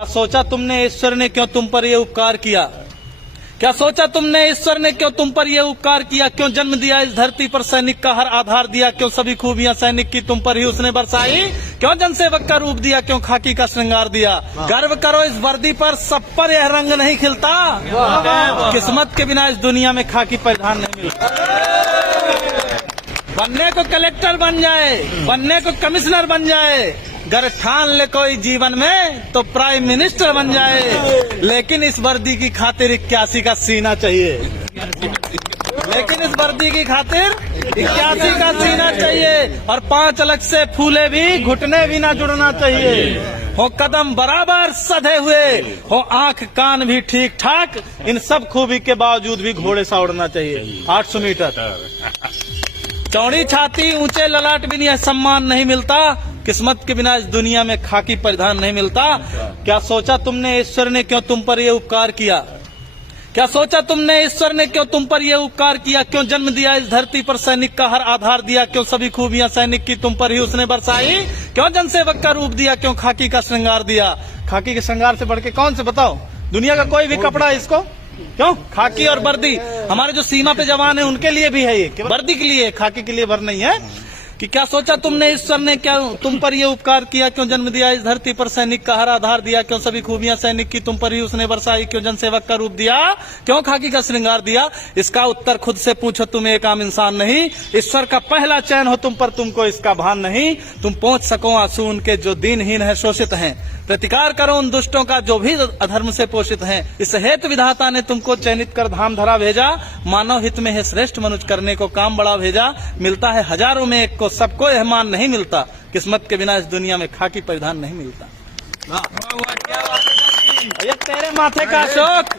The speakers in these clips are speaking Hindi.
क्या सोचा तुमने ईश्वर ने क्यों तुम पर ये उपकार किया? क्या सोचा तुमने ईश्वर ने क्यों तुम पर ये उपकार किया? क्यों जन्म दिया इस धरती पर सैनिक का हर आधार दिया? क्यों सभी खूबियां सैनिक की तुम पर ही उसने बरसाई? क्यों जनसेवक का रूप दिया? क्यों खाकी का श्रृंगार दिया? गर्व करो इस वर्दी पर, सब पर यह रंग नहीं खिलता। किस्मत के बिना इस दुनिया में खाकी परिधान नहीं मिलता। बनने को कलेक्टर बन जाए, बनने को कमिश्नर बन जाए, गर ठान ले कोई जीवन में तो प्राइम मिनिस्टर बन जाए। लेकिन इस वर्दी की खातिर 81 का सीना चाहिए। लेकिन इस वर्दी की खातिर 81 का सीना चाहिए। और 5 अलग से फूले भी, घुटने भी ना जुड़ना चाहिए। हो कदम बराबर सधे हुए, हो आंख कान भी ठीक ठाक, इन सब खूबी के बावजूद भी घोड़े सा उड़ना चाहिए। 800 मीटर चौड़ी छाती, ऊंचे ललाट भी नहीं सम्मान नहीं मिलता। किस्मत के बिना इस दुनिया में खाकी परिधान नहीं मिलता। क्या सोचा तुमने ईश्वर ने क्यों तुम पर ये उपकार किया? क्या सोचा तुमने ईश्वर ने क्यों तुम पर ये उपकार किया? क्यों जन्म दिया इस धरती पर सैनिक का हर आधार दिया? क्यों सभी खूबियां सैनिक की तुम पर ही उसने बरसाई? क्यों जनसेवक का रूप दिया? क्यों खाकी का श्रृंगार दिया? खाकी के श्रृंगार से बढ़ के कौन से बताओ? दुनिया का कोई भी कपड़ा इसको क्यों? खाकी और वर्दी हमारे जो सीमा पे जवान है उनके लिए भी है, ये वर्दी के लिए, खाकी के लिए भर नहीं है। कि क्या सोचा तुमने ईश्वर ने क्या तुम पर ये उपकार किया? क्यों जन्म दिया इस धरती पर सैनिक का हर आधार दिया? क्यों सभी खूबियां सैनिक की तुम पर ही उसने बरसाई? क्यों जनसेवक का रूप दिया? क्यों खाकी का श्रृंगार दिया? इसका उत्तर खुद से पूछो, तुम एक आम इंसान नहीं। ईश्वर का पहला चयन हो तुम पर, तुमको इसका भान नहीं। तुम पहुंच सको आंसू उनके जो दीनहीन है, शोषित हैं। प्रतिकार करो उन दुष्टों का जो भी अधर्म से पोषित हैं। इस हेतु विधाता ने तुमको चयनित कर धाम धरा भेजा। मानव हित में है श्रेष्ठ मनुष्य करने को काम बड़ा भेजा। मिलता है हजारों में एक को, सबको यह मान नहीं मिलता। किस्मत के बिना इस दुनिया में खाकी परिधान नहीं मिलता। ये तेरे माथे का अशोक,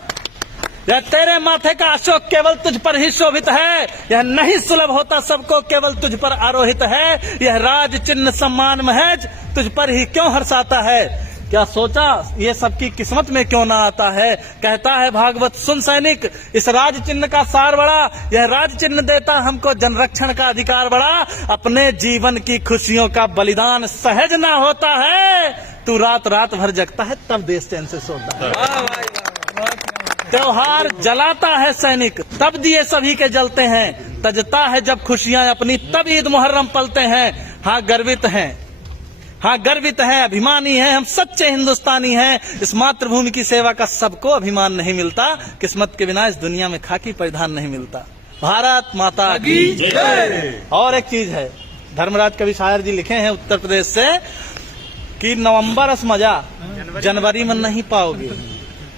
यह तेरे माथे का अशोक केवल तुझ पर ही शोभित है। यह नहीं सुलभ होता सबको, केवल तुझ पर आरोहित है। यह राज चिन्ह सम्मान महज तुझ पर ही क्यों हर्षाता है? क्या सोचा ये सबकी किस्मत में क्यों ना आता है? कहता है भागवत सुन सैनिक, इस राज चिन्ह का सार बड़ा। यह राज चिन्ह देता हमको जनरक्षण का अधिकार बड़ा। अपने जीवन की खुशियों का बलिदान सहज ना होता है। तू रात रात भर जगता है तब देश चैन से सोता है। त्योहार जलाता है सैनिक तब दिए सभी के जलते हैं। तजता है जब खुशियां अपनी तब ईद मुहर्रम पलते हैं। हाँ गर्वित हैं, हाँ गर्वित है, अभिमानी है, हम सच्चे हिंदुस्तानी हैं। इस मातृभूमि की सेवा का सबको अभिमान नहीं मिलता। किस्मत के बिना इस दुनिया में खाकी परिधान नहीं मिलता। भारत माता की जय। और एक चीज है, धर्मराज कवि शायर जी लिखे हैं उत्तर प्रदेश से कि नवंबर अस मजा जनवरी में नहीं पाओगे।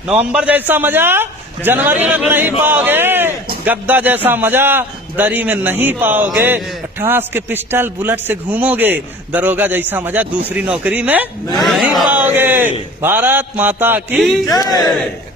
नवंबर जैसा मजा जनवरी में नहीं पाओगे। गद्दा जैसा मजा दरी में नहीं पाओगे। ठास के पिस्टल बुलेट से घूमोगे। दरोगा जैसा मजा दूसरी नौकरी में नहीं पाओगे। भारत माता की जय।